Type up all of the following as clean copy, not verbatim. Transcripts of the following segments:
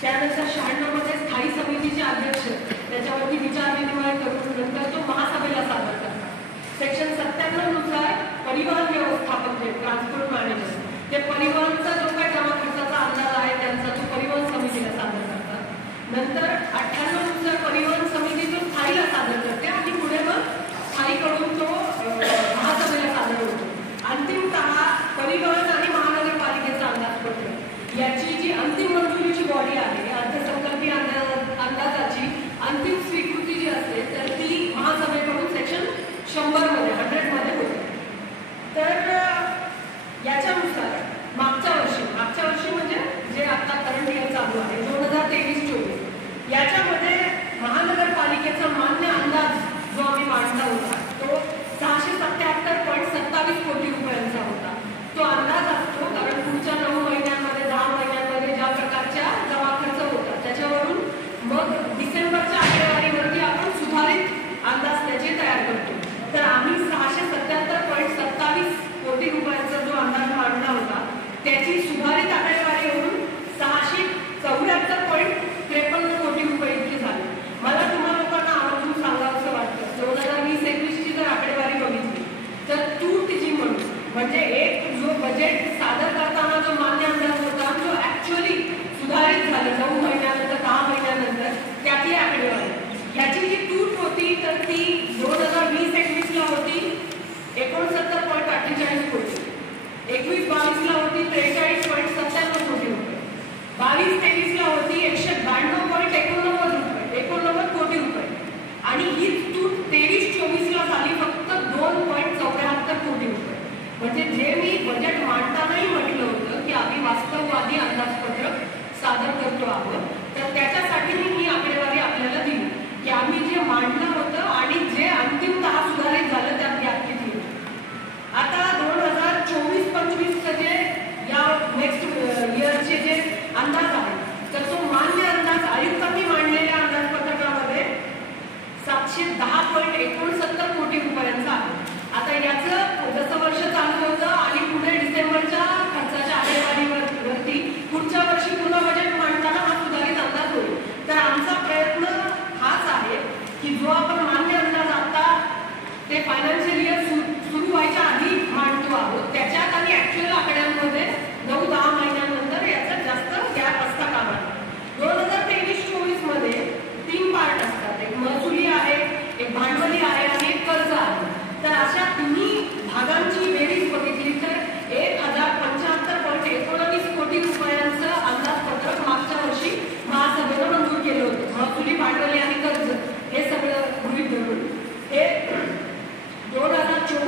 त्यानंतर 96 मध्ये स्थायी समितीचे अध्यक्ष त्याच्यावरती विचार विनिमय करून नंतर तो महासभेला सादर करतात. सेक्शन 97 नुसार परिवहन व्यवस्थापन जे ट्रान्सपोर्ट मॅनेजर ते परिवहनचा जो काही जमा खर्चाचा अंदाज आहे त्यांचा तो परिवहन समितीला सादर करतात. नंतर 98 नुसार परिवहन समिती तो स्थायीला सादर करते आणि पुढे मग स्थायीकडून तो महासभेला सादर होतो. अंतिमतः परिवहन आणि महानगरपालिकेचा अंदाजपत्र याची जी अंतिम मंजुरीची बॉडी आहे अर्थसंकल्पीय अंदाजाची अंतिम स्वीकृती जी असते तर ती महासभेकडून सेक्शन 100 मध्ये होते. तर याच्यानुसार मागच्या वर्षी म्हणजे जे आता करंट इयर चालू आहे 2023-24 याच्यामध्ये महानगरपालिकेचा मान्य अंदाज जो आम्ही मांडला होता तो 677.27 कोटी रुपयांचा होता. तो अंदाज असतो कारण पुढच्या 9 महिन्यांमध्ये 10 महिन्यांमध्ये ज्या प्रकारच्या जमा खर्च होतात त्याच्यावरून मग डिसेंबरच्या आकडेवारीवरती आपण सुधारित अंदाज त्याचे तयार करतो. तर आम्ही 677.27 कोटी रुपयांचा जो अंदाज मांडला होता त्याची सुधारित आकडेवारीवरून 674.53 कोटी रुपये इतकी झाली. मला तुम्हाला लोकांना आवर्जून सांगावंसं वाटतं 2020-21 ची जर आकडेवारी बघितली तर तूट जी म्हणजे एक जो बजेट सादर करताना जो मान्य अंदाज होता जो ऍक्च्युअली सुधारित झाला 9 महिन्यानंतर 10 महिन्यानंतर त्यातली आकडेवारी याची जी तूट होती तर ती 2020-21 ला होती 69.48 कोटी, 21-22 ला होती 43.97 कोटी रुपये, 22-23 ला होती 192.89 कोटी रुपये आणि ही तूट 23-24 ला झाली फक्त 2.74 कोटी रुपये. म्हणजे जे मी बजेट मांडतानाही म्हटलं होतं की आम्ही वास्तववादी अंदाजपत्रक सादर करतो आहोत तर त्याच्यासाठी मी ही आकडेवारी आपल्याला दिली की आम्ही जे मांडलं होतं आणि जे अंतिमतः सुधारित झालं त्यात यात किती. आता 2024-25 जे या नेक्स्ट इयरचे जे अंदाज आहेत तर तो मान्य अंदाज आयुक्तांनी मांडलेल्या अंदाजपत्रकामध्ये 710.69 कोटी रुपयांचा आहे. आता याचं जसं वर्ष चालू होतं आणि पुढे डिसेंबरच्या खर्चाच्या आकडेवारीवरती पुढच्या वर्षी पुन्हा बजेट मांडताना हा सुधारित अंदाज होईल. तर आमचा प्रयत्न हाच आहे की जो आपण मान्य अंदाज आता ते फायनान्शियल इयर सुरू व्हायच्या आधी मांडतो आहोत त्याच्यात आणि ऍक्च्युअल आकड्यांमध्ये 9-10 महिन्यांनंतर याचा जास्त गॅप असता कामा नये. 2023-24 मध्ये 3 पार्ट असतात, एक महसुली आहे, एक भांडवली आहे आणि एक कर्ज आहे. तर अशा तिन्ही भागांची बेरीज बघितली तर 1075.19 कोटी रुपयांचं अंदाजपत्रक मागच्या वर्षी महासभेनं मंजूर केलं होतं. महसुली, भांडवली आणि कर्ज हे सगळं गृहीत धरून हे 2024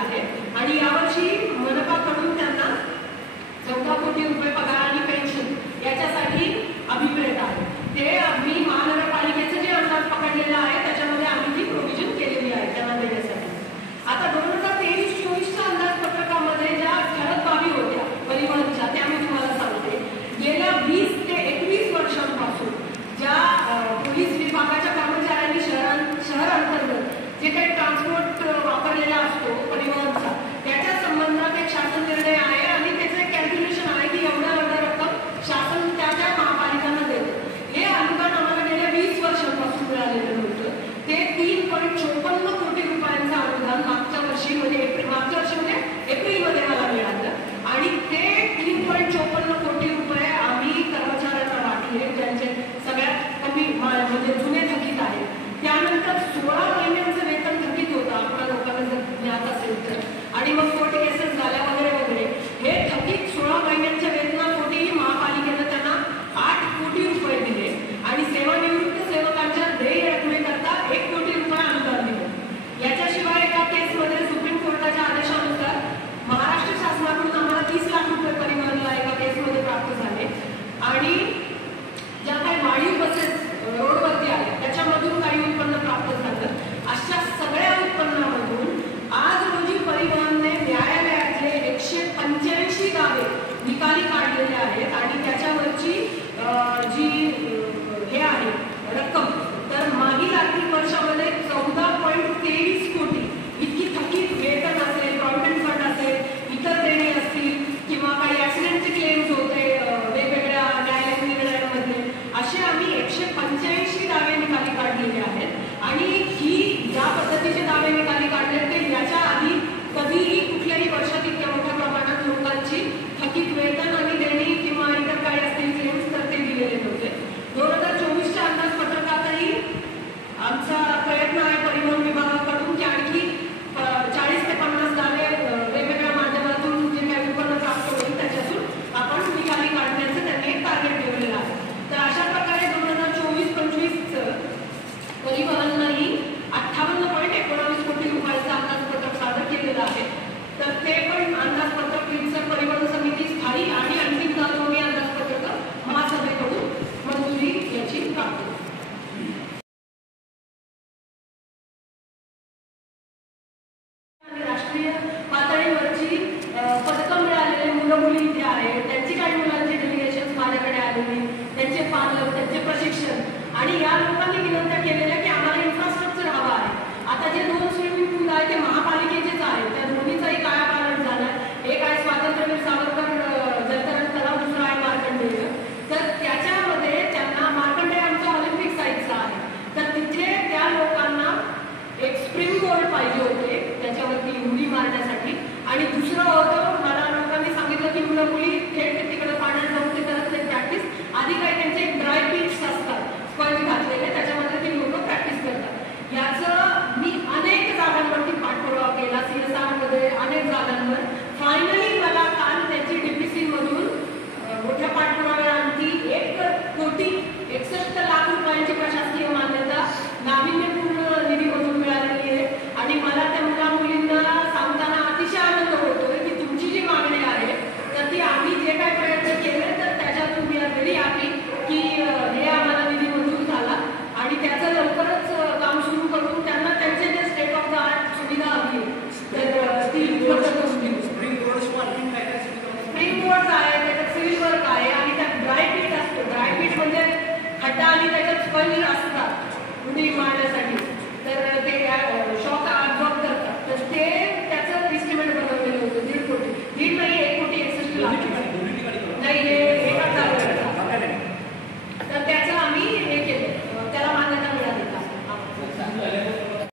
आहे आणि यावर्षी मनपाकडून त्यांना 14 कोटी रुपये पगार आणि पेन्शन याच्यासाठी अभिप्रेत आहे. ते आम्ही महानगरपालिकेचं जे अंदाज पकडलेलं आहे त्याच्यामध्ये आम्ही ती प्रोव्हिजन केलेली आहे त्यांना देण्यासाठी. आता 2023-24च्या अंदाजपत्रकामध्ये ज्या ठळक बाबी होत्या परिवहनच्या त्या मी तुम्हाला सांगते. गेल्या 20 ते 21 वर्षांपासून ज्या पोलीस विभागाच्या कर्मचाऱ्यांनी शहरांतर्गत जे काही ट्रान्सपोर्ट वापरलेला असतो परिवहनचा त्याच्या संबंधात एक शासन निर्णय आहे आणि त्याचं एक कॅल्क्युलेशन आहे की एवढा रक्कम शासन त्या महापालिकांना देतं. हे अनुदान आम्हाला गेल्या 20 वर्षांपासून मिळालेलं होतं. ते 3.54 कोटी रुपयांचं अनुदान मागच्या वर्षी म्हणजे एप्रिलमध्ये मला मिळालं आणि ते 3.54 कोटी रुपये आम्ही कर्मचाऱ्यांना वाटले ज्यांचे सगळ्यात कमी म्हणजे जुने थकीत आहेत. त्यानंतर 16 महिन्यांचं वेतन थकीत होतं आपल्या लोकांना जर ज्ञात असेल तर आणि मग कोर्ट केसेस झाल्या वगैरे वगैरे. हे थकीत 16 महिन्यांच्या वेतनापोटी महापालिकेनं त्यांना 8 कोटी रुपये दिले आणि सेवानिवृत्त सेवकांच्या देय रकमेकरता 1 कोटी रुपये अनुदान दिले. याच्याशिवाय एका केसमध्ये सुप्रीम कोर्टाच्या आदेशानुसार महाराष्ट्र शासनाकडून आम्हाला 30 लाख रुपये परिवहनला एका केसमध्ये प्राप्त झाले आणि ज्या काही वाढीव बसेस रोडवरती आल्या त्याच्यामधून काही उत्पन्न प्राप्त झालं. अशा सगळ्या उत्पन्नामधून आज रोजी परिवहनने न्यायालयातले 185 दावे निकाली काढलेले आहेत आणि त्याच्यावरची जी हे आहे रक्कम तर मागील आर्थिक वर्षामध्ये 14.23 कोटी इतकी थकीत वेतन असेल, प्रॉव्हिडंट फंड असेल, इतर देणे असतील किंवा काही ऍक्सिडेंटचे क्लेम्स होते वेगवेगळ्या न्यायालयीन निर्णयांमध्ये असे आम्ही 185 दावे निकाली काढलेले आहेत आणि ही ज्या पद्धतीचे दावे निकाली काढले ते याच्या आधी कधीही कुठल्याही वर्षात इतक्या मोठ्या प्रमाणात लोकांची थकीत वेतन आणि देणी किंवा इतर काही असतील क्लेम्स तर ते दिलेले नव्हते. 2024च्या अंदाजपत्रकातही आमचा प्रयत्न आहे परिवहन विभागाकडून की आणखी 40 ते 50 दावे वेगवेगळ्या माध्यमातून जे काही उत्पन्न प्राप्त होईल त्याच्यातून आपण निकाली काढण्याचं त्यांनी एक टार्गेट ठेवलेलं आहे. तर अशा प्रकारे 2024-25 परिवहनही 58.19 कोटी रुपयाचं अंदाजपत्रक सादर केलेलं आहे. तर ते पण अंदाजपत्रक रितसर परिवहन समिती स्थायी आणि अंतिम दोन्ही अंदाजपत्रक महासभेकडून मंजुरी याची प्राप्त. राष्ट्रीय पातळीवरची पदकं मिळालेले मुलं मुली इथे आहेत. त्यांची काही मुलांची डेलिगेशन माझ्याकडे आलेली, त्यांचे पालक, त्यांचे प्रशिक्षण आणि या लोकांनी विनंत्या केलेल्या की आम्हाला इन्फ्रास्ट्रक्चर हवा आहे. आता जे 2 स्विमिंग पूल आहे ते महापालिकेचेच आहेत. त्या दोन्हीचाही कायापालट झाला. एक आहे स्वातंत्र्यवीर सावरकर जलतरण तलाव, दुसरा आहे मार्कंडेय. तर त्याच्यामध्ये त्यांना मार्कंडेय आमच्या ऑलिम्पिक साईटचा आहे तर तिथे त्या लोकांना एक स्प्रिंग बोर्ड पाहिजे होते त्याच्यावरती उडी मारण्यासाठी आणि दुसरं होतं मला लोकांनी सांगितलं की मुलं मुली थेट तिकडे पाण्यात जाऊन ते करत नाही प्रॅक्टिस. आधी काही त्यांचे ड्राय पिट्स असतात स्पंज घातलेले त्याच्यामध्ये ती लोक प्रॅक्टिस करतात. याचं मी अनेक जागांवरती पाठपुरावा केला CSR मध्ये अनेक जागांवर. फायनली मला काल त्याची DPC मधून मोठ्या पाठपुराव्याअंती 1.61 लाख रुपयांची प्रशासकीय मान्यता नाविन्यपूर्ण निधीमधून मिळालेली आहे आणि मला त्या मुला मुलींना सांगताना अतिशय आनंद होतोय की तुमची जी मागणी आहे तर ती आम्ही जे काही प्रयत्न केले तर त्याच्यातून मी व्हेरी हॅपी की हे आम्हाला निधी मंजूर झाला आणि त्याचं लवकरच काम सुरू करून त्यांना त्यांचे जे स्टेट ऑफ द आर्ट सुविधा हवी तर ती उपलब्ध करून देऊ. स्प्रिंग बोर्ड आहे, त्याच्यात सिव्हिल वर्क आहे आणि त्यात ड्राय पीट असतो. ड्राय पीट म्हणजे खड्डा आणि त्याच्यात स्पंज असतात उडी मारण्यासाठी.